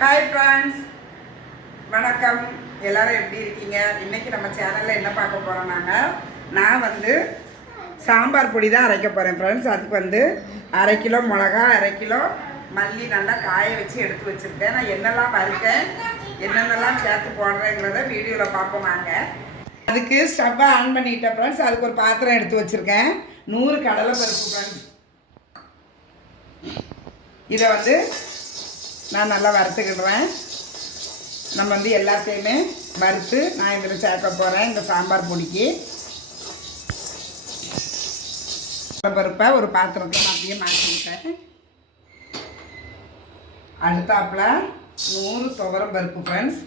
Hi friends, வணக்கம். எல்லாரும் எப்படி இருக்கீங்க? இன்னைக்கு நம்ம சேனலில் என்ன பார்க்க போகிறோம்னாங்க, நான் வந்து சாம்பார் பொடி தான் அரைக்க போகிறேன் ஃப்ரெண்ட்ஸ். அதுக்கு வந்து 1/2 கிலோ மிளகா, 1/2 கிலோ மல்லி நல்லா காய வச்சு எடுத்து வச்சுருக்கேன். நான் என்னெல்லாம் வறுக்கேன், என்னென்னலாம் சேர்த்து போடுறேங்கிறத வீடியோவில் பார்ப்போம் வாங்க. அதுக்கு ஸ்டவ்வை ஆன் பண்ணிட்டேன் ஃப்ரெண்ட்ஸ். அதுக்கு ஒரு பாத்திரம் எடுத்து வச்சுருக்கேன். 100 கடலை பருப்பு ஃப்ரெண்ட்ஸ். இதை வந்து நான் நல்லா வறுத்துக்கிடுறேன். நம்ம வந்து எல்லாத்தையுமே வறுத்து நான் இதில் சேர்க்க போகிறேன். இந்த சாம்பார் பொடிக்கு பருப்பை ஒரு பாத்திரத்தில் நான் அப்படியே மாற்றிக்கிட்டேன். அடுத்தாப்பில் 100 துவரம் பருப்பு ஃப்ரெண்ட்ஸ்.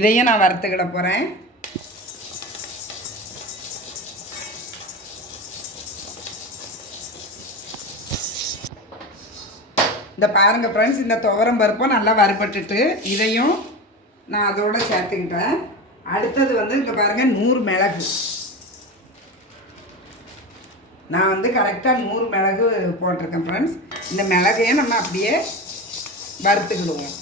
இதையும் நான் வறுத்துக்கிட போகிறேன். இந்த பாருங்கள் ஃப்ரெண்ட்ஸ், இந்த துவரம் பருப்பை நல்லா வறுபட்டுட்டு இதையும் நான் அதோடு சேர்த்துக்கிட்டேன். அடுத்தது வந்து இங்கே பாருங்கள் 100 மிளகு. நான் வந்து கரெக்டாக 100 மிளகு போட்டிருக்கேன் ஃப்ரெண்ட்ஸ். இந்த மிளகையும் நம்ம அப்படியே வறுத்துக்கிடுவோம்.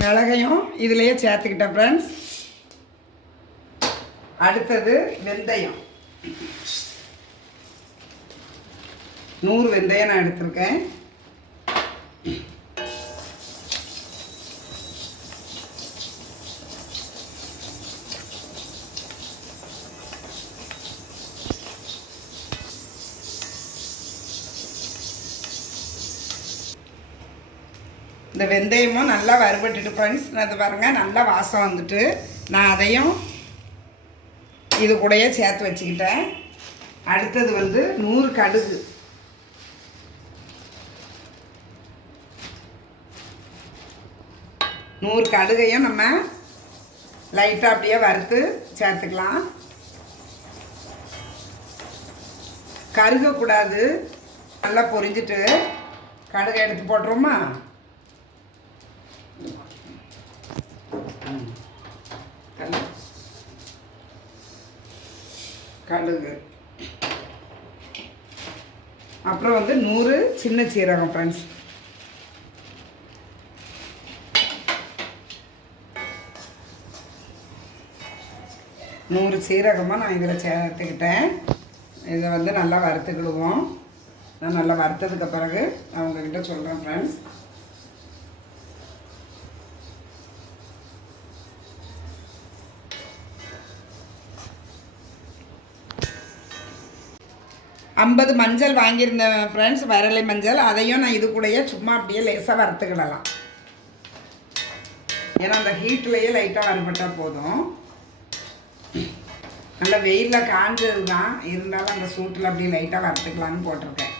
மிளகையும் இதிலேயே சேர்த்துக்கிட்டேன் ஃப்ரெண்ட்ஸ். அடுத்தது வெந்தயம். 100 வெந்தயம் நான் எடுத்திருக்கேன். இந்த வெந்தயமும் நல்லா வறுபட்டுட்டு ஃப்ரெண்ட்ஸ், அது பாருங்கள் நல்லா வாசம் வந்துட்டு நான் அதையும் இது கூடயே சேர்த்து வச்சுக்கிட்டேன். அடுத்தது வந்து 100 கடுகு. கடுகையும் நம்ம லைட்டாக அப்படியே வறுத்து சேர்த்துக்கலாம். கருகக்கூடாது. நல்லா பொரிஞ்சிட்டு கடுகை எடுத்து போட்டுருமா. கடுகு, அப்புறம் வந்து 100 சின்ன சீரகம் ஃப்ரெண்ட்ஸ். சீரகமாக நான் இதில் சேர்த்துக்கிட்டேன். இதை வந்து நல்லா வறுத்துக்கிடுவோம். நான் நல்லா வறுத்ததுக்கு பிறகு நான் உங்ககிட்ட சொல்கிறேன் ஃப்ரெண்ட்ஸ். ஐம்பது மஞ்சள் வாங்கியிருந்தேன் ஃப்ரெண்ட்ஸ், வரலை மஞ்சள். அதையும் நான் இது கூடயே சும்மா அப்படியே லேசாக வறுத்துக்கிடலாம். ஏன்னா அந்த ஹீட்லேயே லைட்டாக வறுபட்டால் போதும். நல்லா வெயிலில் காஞ்சது தான், இருந்தாலும் அந்த சூட்டில் அப்படியே லைட்டாக வறுத்துக்கலான்னு போட்டிருக்கேன்.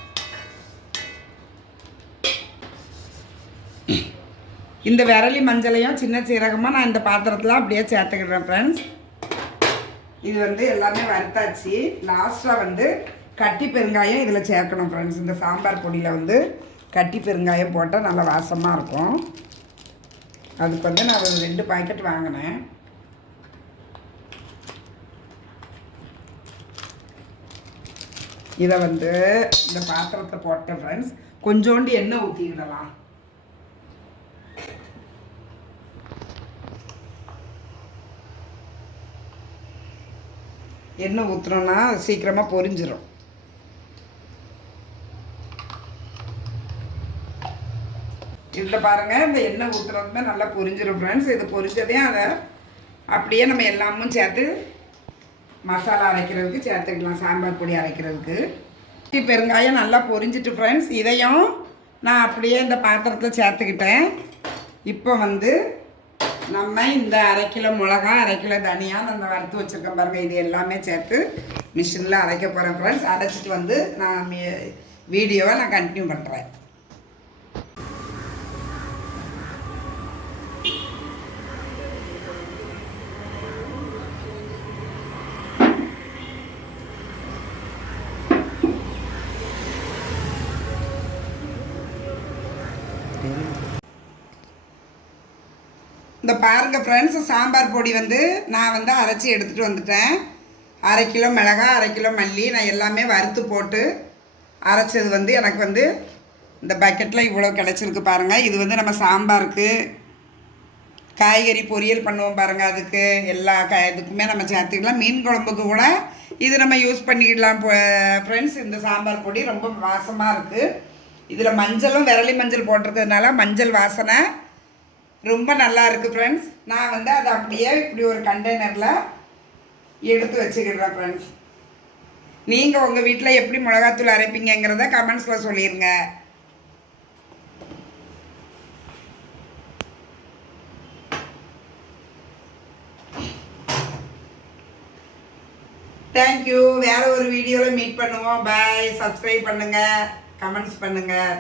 இந்த விரலி மஞ்சளையும் சின்ன சீரகமாக நான் இந்த பாத்திரத்தில் அப்படியே சேர்த்துக்கிடுறேன் ஃப்ரெண்ட்ஸ். இது வந்து எல்லாமே வறுத்தாச்சு. லாஸ்ட்டாக வந்து கட்டி பெருங்காயம் இதில் சேர்க்கணும் ஃப்ரெண்ட்ஸ். இந்த சாம்பார் பொடியில் வந்து கட்டி பெருங்காயம் போட்டால் நல்லா வாசமாக இருக்கும். அதுக்கு வந்து நான் ஒரு 2 பாக்கெட் வாங்கினேன். இதை வந்து இந்த பாத்திரத்தை போட்டேன் ஃப்ரெண்ட்ஸ். கொஞ்சோண்டு எண்ணெய் ஊற்றிக்கிடலாம். எண்ணெய் ஊற்றுனோன்னா சீக்கிரமாக பொரிஞ்சிடும். இதில் பாருங்கள், இந்த எண்ணெய் ஊற்றுறதுமே நல்லா பொரிஞ்சிடும் ஃப்ரெண்ட்ஸ். இது பொரிஞ்சதே அதை அப்படியே நம்ம எல்லாமும் சேர்த்து மசாலா அரைக்கிறதுக்கு சேர்த்துக்கலாம். சாம்பார் பொடி அரைக்கிறதுக்கு பெருங்காயம் நல்லா பொரிஞ்சிட்டு ஃப்ரெண்ட்ஸ். இதையும் நான் அப்படியே இந்த பாத்திரத்தில் சேர்த்துக்கிட்டேன். இப்போ வந்து நம்ம இந்த 1/2 கிலோ மிளகா, 1/2 கிலோ தனியா அந்த வறுத்து வச்சுருக்கேன் பாருங்கள். இது எல்லாமே சேர்த்து மிஷினில் அரைக்க போகிறேன் ஃப்ரெண்ட்ஸ். அரைச்சிட்டு வந்து நான் வீடியோவை நான் கண்டினியூ பண்ணுறேன். இந்த பாருங்கள் ஃப்ரெண்ட்ஸ், சாம்பார் பொடி வந்து நான் வந்து அரைச்சி எடுத்துகிட்டு வந்துட்டேன். 1/2 கிலோ மிளகாய், 1/2 கிலோ மல்லி நான் எல்லாமே வறுத்து போட்டு அரைச்சது வந்து எனக்கு வந்து இந்த பக்கெட்டில் இவ்வளோ கிடச்சிருக்கு பாருங்கள். இது வந்து நம்ம சாம்பாருக்கு, காய்கறி பொரியல் பண்ணுவோம் பாருங்கள், அதுக்கு எல்லா இதுக்குமே நம்ம சேர்த்துக்கலாம். மீன் குழம்புக்கு கூட இது நம்ம யூஸ் பண்ணிக்கலாம் ஃப்ரெண்ட்ஸ். இந்த சாம்பார் பொடி ரொம்ப வாசமாக இருக்குது. இதில் மஞ்சளும் விரலி மஞ்சள் போட்டிருக்கிறதுனால மஞ்சள் வாசனை ரொம்ப நல்லா இருக்குது ஃப்ரெண்ட்ஸ். நான் வந்து அதை அப்படியே இப்படி ஒரு கண்டெய்னரில் எடுத்து வச்சுக்கிடுறேன் ஃப்ரெண்ட்ஸ். நீங்கள் உங்கள் வீட்டில் எப்படி மிளகாத்தூள் அரைப்பீங்கிறத கமெண்ட்ஸில் சொல்லிடுங்க. தேங்க்யூ. வேறு ஒரு வீடியோவில் மீட் பண்ணுவோம். பாய். சப்ஸ்கிரைப் பண்ணுங்கள், கமெண்ட்ஸ் பண்ணுங்கள்.